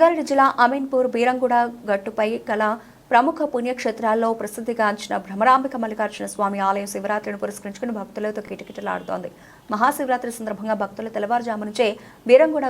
సంగారెడ్డి జిల్లా అమీన్పూర్ బీరంగూడ గట్టుపై గల ప్రముఖ పుణ్యక్షేత్రాల్లో ప్రసిద్ధిగాంచిన భ్రమరాంబిక మల్లికార్జున స్వామి ఆలయం శివరాత్రిని పురస్కరించుకుని భక్తులతో కిటకిటలాడుతోంది. మహాశివరాత్రి సందర్భంగా భక్తులు తెల్లవారుజాము నుంచే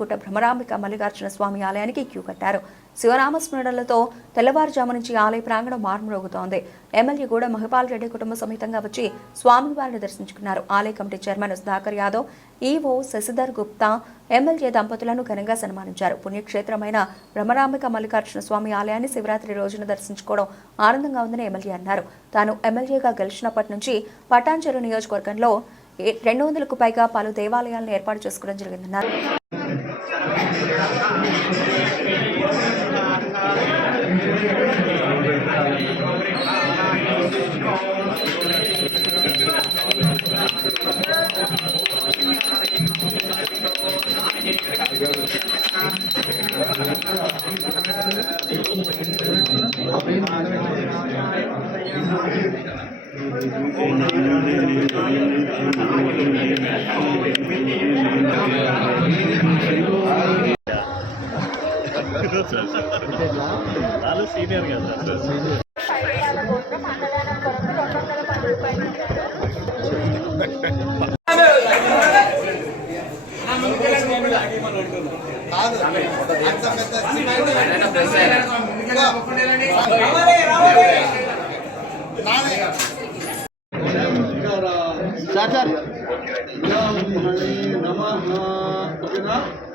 గుట్ట భ్రమరాంబిక మల్లికార్జున స్వామి ఆలయానికి క్యూ కట్టారు. శివరామ స్మరణలతో తెల్లవారుజాము నుంచి ఆలయ ప్రాంగణం మార్మరోగుతోంది. ఎమ్మెల్యే గూడ మహిపాల్ రెడ్డి కుటుంబ సమేతంగా వచ్చి స్వామివారిని దర్శించుకున్నారు. ఆలయ committee chairman Sudhakar Yadav EO Shashidhar Gupta MLA దంపతులను ఘనంగా సన్మానించారు. పుణ్యక్షేత్రమైన బ్రహ్మరాంబిక మల్లికార్జున స్వామి ఆలయాన్ని శివరాత్రి రోజున దర్శించుకోవడం ఆనందంగా ఉందని ఎమ్మెల్యే అన్నారు. తాను ఎమ్మెల్యేగా గెలిచినప్పటి నుంచి పటాన్చెరు నియోజకవర్గంలో రెండు వందలకు పైగా పలు దేవాలయాలను ఏర్పాటు చేసుకోవడం జరిగిందన్నారు. వాళ్ళు సీనియర్ కదా. సార్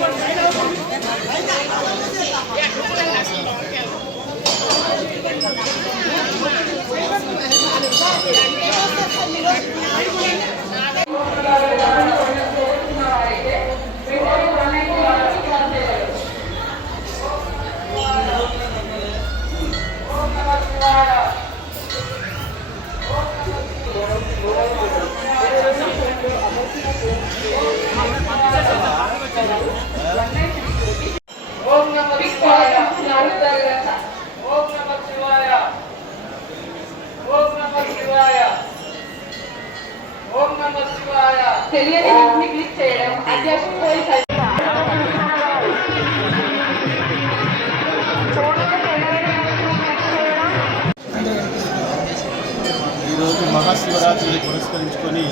ఓం తెలియని వ్యక్తిని క్లిక్ చేయడం అధ్యక్షుడు పోయి ఈరోజు మహాశివరాత్రిని పురస్కరించుకొని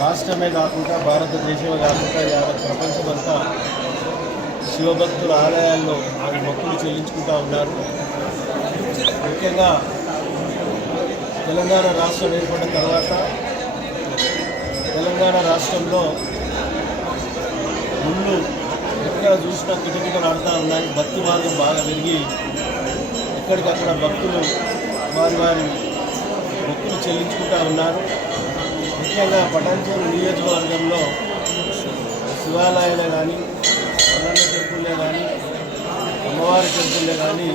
రాష్ట్రమే కాకుండా భారతదేశమే కాకుండా యావత్ ప్రపంచమంతా శివభక్తుల ఆలయాల్లో వారి భక్తులు చెల్లించుకుంటూ ఉన్నారు. ముఖ్యంగా తెలంగాణ రాష్ట్రం ఏర్పడిన తర్వాత తెలంగాణ రాష్ట్రంలో ముందు ఎక్కడ చూసినా కిటకిటలు ఆడుతూ ఉన్నాయి. భక్తి మార్గం బాగా పెరిగి ఎక్కడికక్కడ భక్తులు వారి వారి భక్తులు చెల్లించుకుంటూ ఉన్నారు. ముఖ్యంగా పటాన్చేరు నియోజకవర్గంలో శివాలయాలే కానీ మల్లన్న టెంపుల్లే కానీ అమ్మవారి టెంపుల్లే కానీ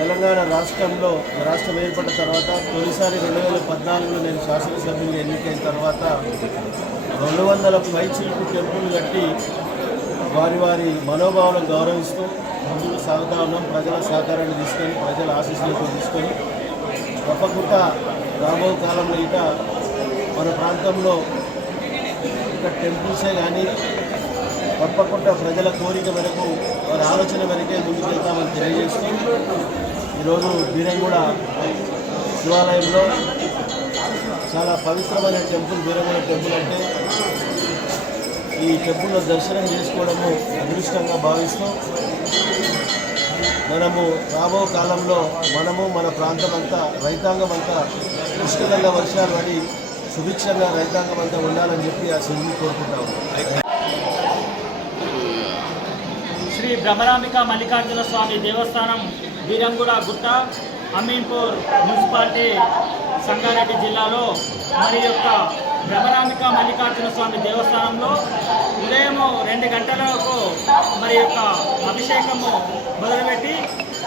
తెలంగాణ రాష్ట్రంలో రాష్ట్రం ఏర్పడిన తర్వాత తొలిసారి రెండు వేల పద్నాలుగులో నేను శాసనసభ్యులు ఎన్నికైన తర్వాత రెండు వందల పైచిలకు టెంపుల్ కట్టి వారి వారి మనోభావాలను గౌరవిస్తూ ముందుకు సాగుతా ఉన్నాం. ప్రజల సహకారాన్ని తీసుకొని ప్రజల ఆశీస్సులకు తీసుకొని తప్పకుండా రాబో కాలంలో ఇక మన ప్రాంతంలో ఇక టెంపుల్సే కానీ తప్పకుండా ప్రజల కోరిక మేరకు వారి ఆలోచన మేరకే ముందుకెళ్తామని తెలియజేస్తూ ఈరోజు బీరంగూడ శివాలయంలో చాలా పవిత్రమైన టెంపుల్ బీరంగూడ టెంపుల్ అంటే ఈ టెంపుల్లో దర్శనం చేసుకోవడము అదృష్టంగా భావిస్తూ మనము రాబో కాలంలో మనము మన ప్రాంతం అంతా రైతాంగం అంతా పుష్కలంగా వర్షాలు పడి సుభిక్షంగా రైతాంగం అంతా ఉండాలని చెప్పి ఆ శివుని కోరుకుంటాము శ్రీ భ్రమరాంబిక మల్లికార్జున స్వామి దేవస్థానం వీరంగూడ గుట్ట అమీన్పూర్ మున్సిపాలిటీ సంగారెడ్డి జిల్లాలో మరి యొక్క భ్రమరాంబిక మల్లికార్జున స్వామి దేవస్థానంలో ఉదయము రెండు గంటలకు మరి యొక్క అభిషేకము మొదలుపెట్టి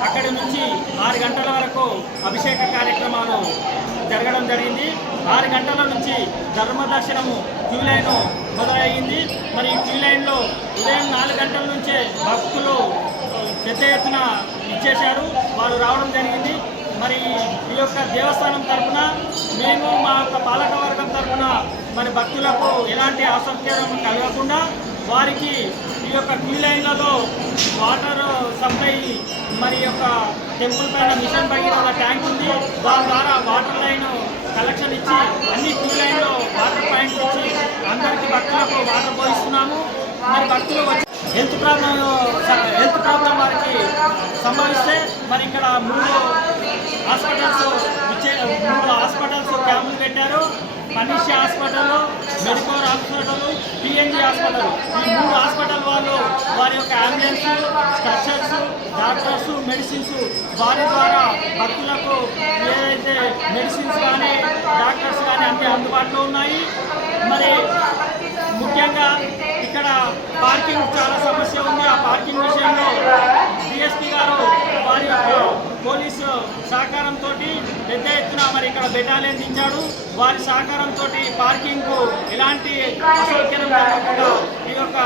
అక్కడి నుంచి ఆరు గంటల వరకు అభిషేక కార్యక్రమాలు జరగడం జరిగింది. ఆరు గంటల నుంచి ధర్మదర్శనము క్యూ లైన్ మొదలయ్యింది. మరి ఈ క్యూ లైన్లో ఉదయం నాలుగు గంటల నుంచే భక్తులు పెద్ద ఎత్తున ఇచ్చేశారు. వారు రావడం జరిగింది. మరి ఈ యొక్క దేవస్థానం తరఫున మేము మా యొక్క పాలకవర్గం తరఫున మరి భక్తులకు ఎలాంటి అసౌకర్యం కలగకుండా వారికి ఈ యొక్క క్యూ లైన్లలో వాటర్ సప్లై మరి యొక్క టెంపుల్ పైన మిషన్ భగీరథ ట్యాంక్ ఉంది. దాని ద్వారా వాటర్ లైన్ కలెక్షన్ ఇచ్చి అన్ని క్యూ లైన్లో వాటర్ పాయింట్ ఇచ్చి అందరికీ భక్తులకు వాటర్ పోయిస్తున్నాము. మరి భక్తులు వచ్చి హెల్త్ ప్రాబ్లం హెల్త్ ప్రాబ్లం వారికి సంభవిస్తే మరి ఇక్కడ మూడు హాస్పిటల్స్ మూడు హాస్పిటల్స్ క్యాంపులు పెట్టారు. మనిషి hospital Medicover hospital PNG hospital. ఈ మూడు హాస్పిటల్ వాళ్ళు వారి యొక్క అంబులెన్స్ స్ట్రక్చర్స్ డాక్టర్స్ మెడిసిన్స్ వారి ద్వారా భక్తులకు ఏదైతే మెడిసిన్స్ కానీ డాక్టర్స్ కానీ అన్ని అందుబాటులో ఉన్నాయి. మరి ముఖ్యంగా ఇక్కడ పార్కింగ్ చాలా సమస్య ఉంది. ఆ పార్కింగ్ విషయంలో డిఎస్పీ గారు వారి యొక్క పోలీసు సహకారంతో పెద్ద ఎత్తున మరి ఇక్కడ బెటాలియన్ దించాడు వారి సహకారంతో పార్కింగ్ ఎలాంటి అసౌకర్యం కలగకుండా ఈ యొక్క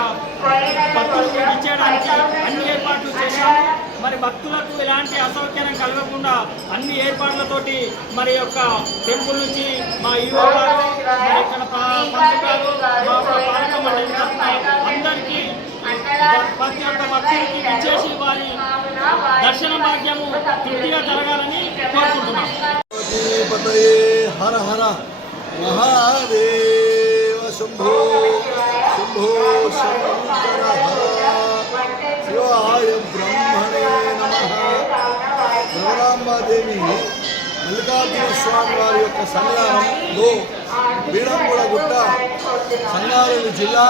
భక్తులకు ఇచ్చేయడానికి అన్ని ఏర్పాట్లు చేశాము మరి భక్తులకు ఎలాంటి అసౌకర్యం కలగకుండా అన్ని ఏర్పాట్లతోటి మరి యొక్క టెంపుల్ నుంచి మా ఈవో గారు అందరికీ ప్రతి ఒక్క భక్తులకి ఇచ్చేసి వారి దర్శన భాగ్యము తృప్తిగా జరగాలని కోరుకుంటున్నాం పతయే హర హర మహాదేవ శంభో శంభో శంకర హర శివాయ బ్రహ్మణే నమ భ్రమరాంబాదేవి మల్లికార్జున స్వామి వారి యొక్క సంగ్రామంలో బీరంగూడ గుట్ట సంగారెడ్డి జిల్లా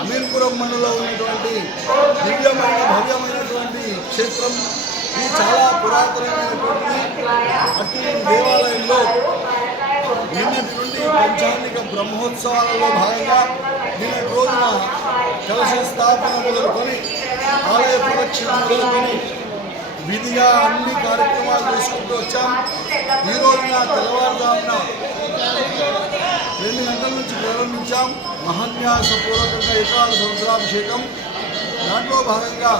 అమీర్పురం మండలంలో ఉన్నటువంటి దివ్యమైన భవ్యమైనటువంటి క్షేత్రం. ఇది చాలా పురాతనమైనటువంటి అట్టి దేవాలయంలో నిన్నటి నుండి పంచాంగిక బ్రహ్మోత్సవాలలో భాగంగా నిన్నటి రోజున కలశ స్థాపన మొదలుకొని ఆలయ ప్రదక్షిణ మొదలుకొని విధిగా అన్ని కార్యక్రమాలు చేసుకుంటూ వచ్చాం. ఈ రోజున తెల్లవారుజామున రెండు గంటల నుంచి ప్రారంభించాం. మహాన్యాసపూర్వకంగా ఏకాల సముద్రాభిషేకం దాంట్లో భాగంగా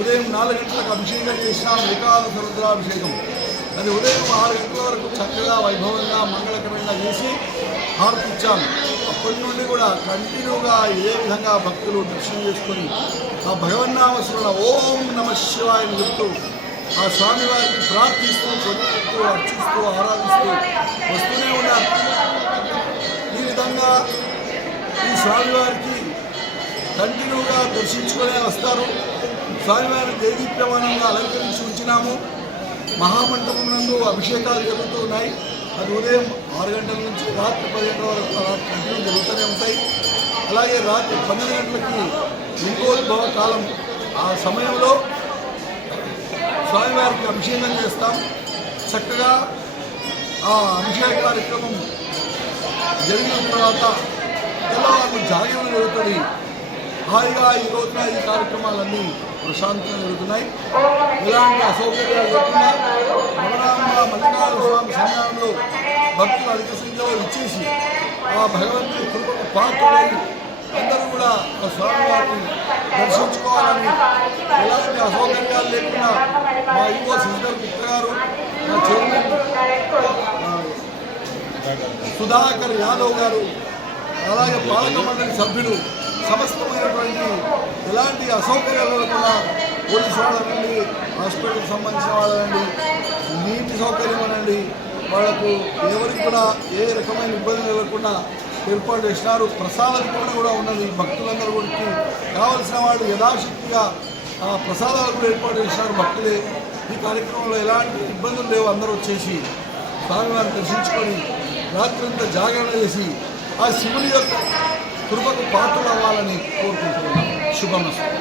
ఉదయం నాలుగు గంటలకు అభిషేకం చేసినాం. ఏకాల సముద్రాభిషేకం అది ఉదయం ఆరు గంటల వరకు చక్కగా వైభవంగా మంగళకరంగా చేసి హారతిచ్చాం. అప్పటి నుండి కూడా కంటిన్యూగా ఇదే విధంగా భక్తులు దర్శనం చేసుకొని ఆ భగవన్నామస్మరణ ఓం నమ శివాయని చెప్తూ ఆ స్వామివారిని ప్రార్థిస్తూ కొడుతూ అర్చిస్తూ ఆరాధిస్తూ వస్తూనే ఉన్నారు. ఈ విధంగా ఈ స్వామివారికి కంటిన్యూగా దర్శించుకునే వస్తారు. స్వామివారిని దేదీప్యమానంగా అలంకరించి ఉంచినాము. మహామంటపం నందు అభిషేకాలు జరుగుతూ ఉన్నాయి. అది ఉదయం ఆరు గంటల నుంచి రాత్రి పది గంటల వరకు కంటిన్యూ జరుగుతూనే ఉంటాయి. అలాగే రాత్రి పన్నెండు గంటలకి లింగోద్భవ కాలం ఆ సమయంలో స్వామివారికి అభిషేకం చేస్తాం. చక్కగా ఆ అభిషేక కార్యక్రమం జరిగిన తర్వాత తెల్లవారు జాగ్యం జరుగుతుంది హాయిగా ఈ రోజున ఈ కార్యక్రమాలన్నీ ప్రశాంతంగా జరుగుతున్నాయి. ఎలాంటి అసౌకర్యాలు లేకుండా రమణాంబ మల్లికార్జున స్వామి సన్నిధానంలో భక్తులు అధిక సంఖ్యలో ఇచ్చేసి ఆ భగవంతుడి కృపకు పాత్రులై అందరూ కూడా ఆ స్వామివారిని దర్శించుకోవాలని ఎలాంటి అసౌకర్యాలు లేకుండా మా ఈవో సిస్టర్ గుప్త గారు మా చైర్మన్ సుధాకర్ యాదవ్ గారు అలాగే పాలక మండలి సభ్యులు సమస్తమైనటువంటి ఎలాంటి అసౌకర్యాలు లేకుండా పోలీసు వాళ్ళనండి హాస్పిటల్కి సంబంధించిన వాళ్ళనండి నీటి సౌకర్యం అనండి వాళ్ళకు ఎవరికి కూడా ఏ రకమైన ఇబ్బంది లేకుండా ఏర్పాటు చేసినారు. ప్రసాద వితరణ కూడా ఉన్నది. భక్తులందరూ కూడా కావలసిన వాళ్ళు యథాశక్తిగా ఆ ప్రసాదాలు కూడా ఏర్పాటు చేసినారు. భక్తులే. ఈ కార్యక్రమంలో ఎలాంటి ఇబ్బందులు లేవు. అందరూ వచ్చేసి స్వామివారిని దర్శించుకొని రాత్రంతా జాగరణ చేసి ఆ శివుని యొక్క కృపకు పాత్రలు అవ్వాలని కోరుకుంటున్నాను శుభమస్తు.